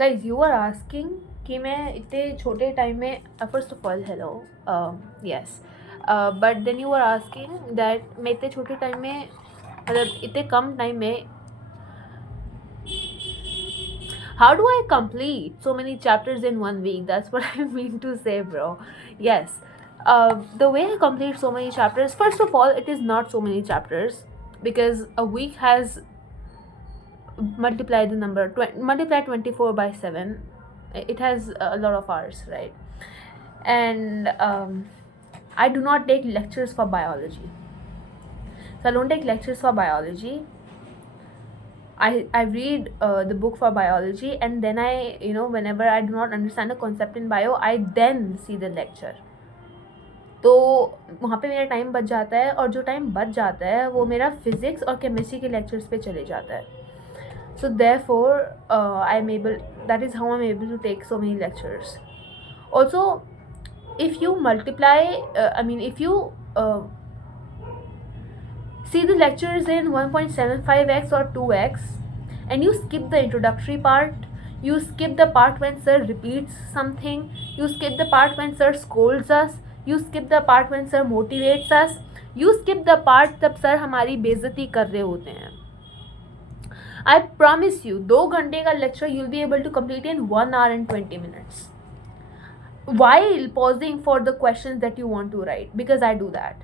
Guys you are asking कि मैं इतने छोटे टाइम में first of all hello yes but then you are asking that मैं इतने छोटे टाइम में मतलब इतने कम टाइम में how do I complete so many chapters in 1 week? That's what I mean to say, bro. Yes. The way I complete so many chapters, first of all, it is not so many chapters because a week has multiply the number multiply 24 by 7. It has a lot of hours, right? And I do not take lectures for biology, so I don't take lectures for biology. I read the book for biology, and then I, whenever I do not understand a concept in bio, I then see the lecture. तो वहाँ पे मेरा time बच जाता है, और जो time बच जाता है वो मेरा फिज़िक्स और केमिस्ट्री के लेक्चर्स पे चले जाता है. So therefore, that is how I'm able to take so many lectures. Also, if you multiply, if you see the lectures in 1.75x or 2x, and you skip the introductory part, you skip the part when sir repeats something, you skip the part when sir scolds us, you skip the part when sir motivates us, you skip the part तब sir हमारी बेइज्जती कर रहे होते हैं. I promise you 2 घंटे का lecture you'll be able to complete in 1 hour and 20 minutes while pausing for the questions that you want to write, because I do that.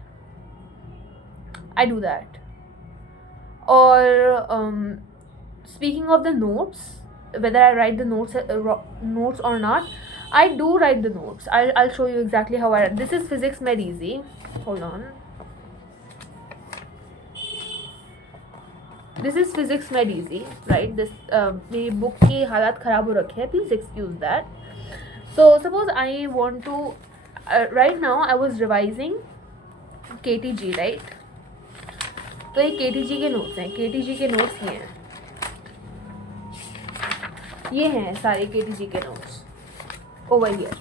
Or speaking of the notes, whether I write the notes or not, I do write the notes. I'll show you exactly how I write. This is Physics Med Easy. Hold on. This is Physics Med Easy, right? This मेरी book की हालत ख़राब हो रखी है. Please excuse that. So suppose I want to right now I was revising KTG, right? तो ये KTG के नोट्स हैं. KTG के नोट्स ये हैं. ये हैं सारे KTG के notes over here.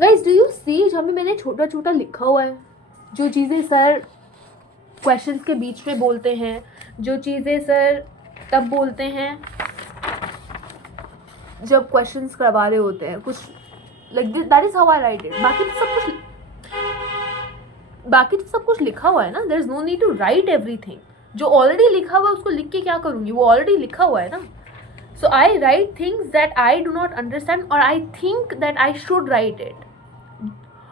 Guys do you see जहाँ पे मैंने छोटा छोटा लिखा हुआ है, जो चीज़ें सर क्वेश्चंस के बीच में बोलते हैं, जो चीज़ें सर तब बोलते हैं जब क्वेश्चंस करवा रहे होते हैं, कुछ like this. That is how I write it. बाकी तो सब कुछ लिखा हुआ है ना. There is no need to write everything. जो ऑलरेडी लिखा हुआ है उसको लिख के क्या करूँगी, वो ऑलरेडी लिखा हुआ है ना. So I write things that I do not understand or I think that I should write it.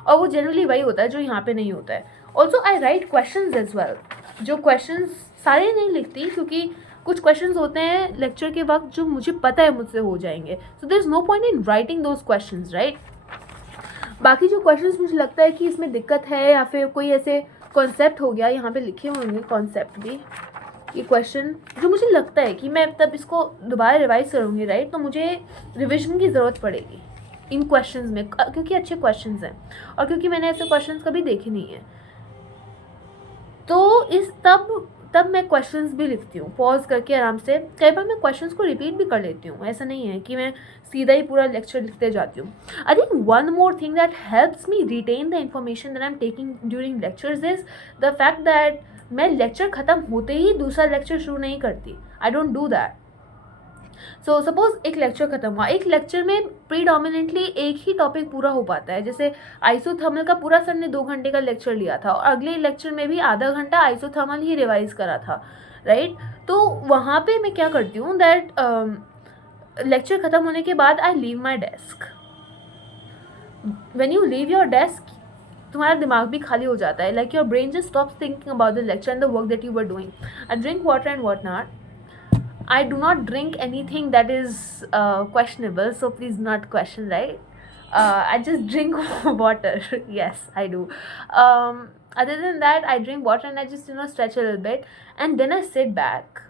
और वो जनरली वही होता है जो यहाँ पे नहीं होता है. Also I write questions as well. जो questions सारे नहीं लिखती, क्योंकि कुछ questions होते हैं लेक्चर के वक्त जो मुझे पता है मुझसे हो जाएंगे. So there is no point in writing those questions, right? बाकी जो questions मुझे लगता है कि इसमें दिक्कत है या फिर कोई ऐसे कॉन्सेप्ट हो गया, यहाँ पे लिखे होंगे कॉन्सेप्ट भी. ये क्वेश्चन जो मुझे लगता है कि मैं तब इसको दोबारा रिवाइज करूँगी, राइट, तो मुझे रिविजन की ज़रूरत पड़ेगी इन क्वेश्चंस में, क्योंकि अच्छे क्वेश्चंस हैं और क्योंकि मैंने ऐसे क्वेश्चंस कभी देखे नहीं हैं. तो तब मैं क्वेश्चंस भी लिखती हूँ पॉज करके आराम से. कई बार मैं क्वेश्चंस को रिपीट भी कर लेती हूँ. ऐसा नहीं है कि मैं सीधा ही पूरा लेक्चर लिखते जाती हूँ. I think one more thing that helps me retain the information that I am taking during lectures is the fact that मैं लेक्चर ख़त्म होते ही दूसरा लेक्चर शुरू नहीं करती. I don't do that. So suppose एक लेक्चर ख़त्म हुआ, एक लेक्चर में प्रीडोमिनेंटली एक ही टॉपिक पूरा हो पाता है. जैसे आइसोथर्मल का पूरा सर ने 2 घंटे का लेक्चर लिया था और अगले लेक्चर में भी आधा घंटा आइसोथर्मल ही रिवाइज करा था, राइट. तो वहाँ पे मैं क्या करती हूँ दैट लेक्चर ख़त्म होने के बाद I leave my desk. When you leave your desk तुम्हारा दिमाग भी खाली हो जाता है. Like your brain just stops thinking about the lecture and the work that you were doing. I drink water and what not. I do not drink anything that is questionable, so please not question, right? I just drink water. Yes, I do. Other than that, I drink water and I just stretch a little bit, and then I sit back,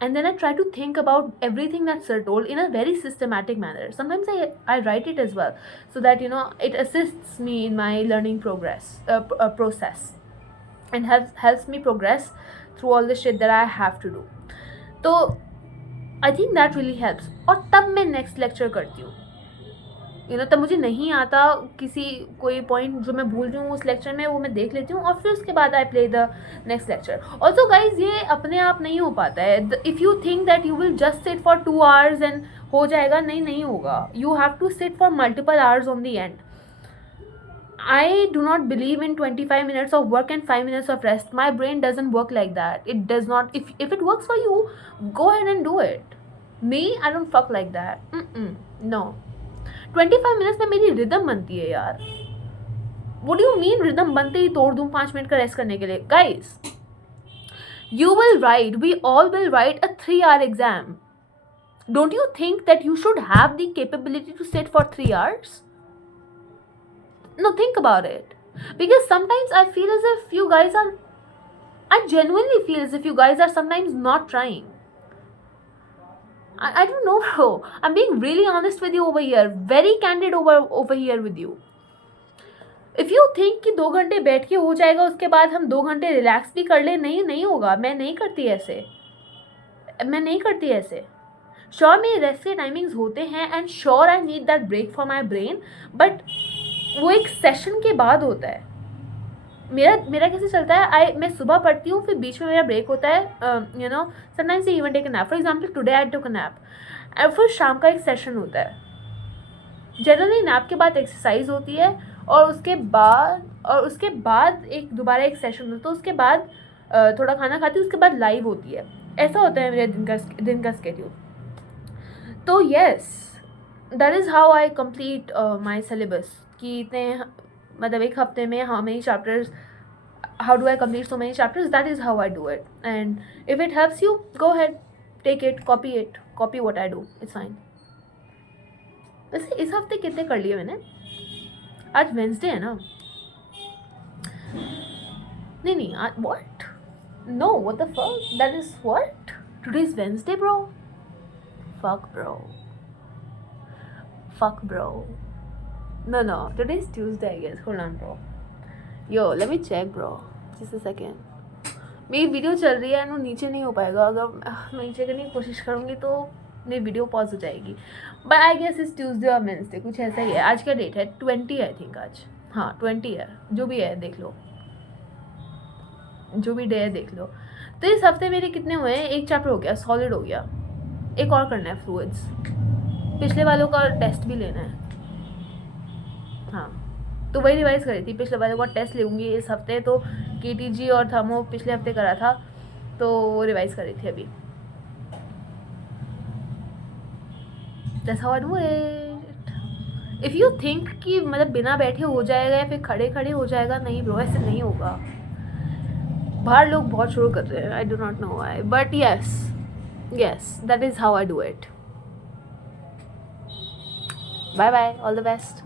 and then I try to think about everything that sir told in a very systematic manner. Sometimes I write it as well, so that it assists me in my learning process, and helps me progress through all the shit that I have to do. तो I think that really helps. और तब मैं next lecture करती हूँ. तब मुझे नहीं आता किसी कोई पॉइंट जो मैं भूल रही हूँ उस लेक्चर में, वो मैं देख लेती हूँ और फिर उसके बाद I play the next lecture. Also guys ये अपने आप नहीं हो पाता है। If you think that you will just sit for 2 hours and हो जाएगा, नहीं होगा। You have to sit for multiple hours on the end. I do not believe in 25 minutes of work and 5 minutes of rest. My brain doesn't work like that. It does not. If it works for you, go ahead and do it. Me, I don't fuck like that. No. 25 minutes में मेरी rhythm बनती है यार। What do you mean rhythm बनते ही तोड़ दूँ 5 minute का rest करने के लिए? Guys, you will write, we all will write a 3-hour exam. Don't you think that you should have the capability to sit for 3 hours? No, think about it. Because sometimes I feel as if you guys are, I genuinely feel as if you guys are sometimes not trying. I don't know, bro. I'm being really honest with you over here. Very candid over here with you. If you think कि 2 घंटे बैठ के हो जाएगा, उसके बाद हम 2 घंटे रिलैक्स भी कर ले, नहीं होगा। मैं नहीं करती ऐसे। श्योर मेरे रेस्ट के टाइमिंग्स होते हैं and sure I need that break for my brain, but वो एक सेशन के बाद होता है। मेरा कैसे चलता है, मैं सुबह पढ़ती हूँ, फिर बीच में मेरा ब्रेक होता है, sometimes I even take a nap. For example today I took a nap, और फिर शाम का एक सेशन होता है। जनरली नैप के बाद एक्सरसाइज होती है और उसके बाद एक दोबारा एक सेशन होता है, तो उसके बाद थोड़ा खाना खाती हूँ, उसके बाद लाइव होती है। ऐसा होता है मेरे दिन का स्केड्यूल। तो yes, that is how I complete my syllabus. कि इतने मतलब एक हफ्ते में how many chapters, how do I complete so many chapters, that is how I do it. And if it helps you, go ahead, take it, copy what I do, it's fine. वैसे इस हफ्ते कितने कर लिए मैंने? आज Wednesday है ना? नहीं what, know what the fuck, that is what, today is Wednesday bro, fuck bro, no, today is Tuesday I guess. Hold on bro, yo let me check bro, just a second. मेरी video चल रही है, वो नीचे नहीं हो पाएगा। अगर मैं नीचे करने की कोशिश करूँगी तो मेरी वीडियो पॉज हो जाएगी। बट आई गेस इस ट्यूसडे और वेंसडे कुछ ऐसा ही है। आज का डेट है 20 आई थिंक आज, हाँ 20 है, जो भी है देख लो, जो भी डे है देख लो। तो इस हफ्ते मेरे कितने हुए हैं? एक चैप्टर हो गया, सॉलिड हो गया, एक और करना है फ्लूइड्स, पिछले वालों का टेस्ट भी लेना है। हाँ, तो वही रिवाइज़ करी थी, पिछले वाले का टेस्ट लूँगी इस हफ्ते। तो KTG और थर्मो पिछले हफ्ते करा था, तो वो रिवाइज़ करी थी अभी। That's how I do it. If you think कि मतलब बिना बैठे हो जाएगा या फिर खड़े हो जाएगा, नहीं ब्रो, ऐसे नहीं होगा। बाहर लोग बहुत शुरू कर रहे हैं, I do not know why, but yes, that is how I do it. Bye bye, all the best.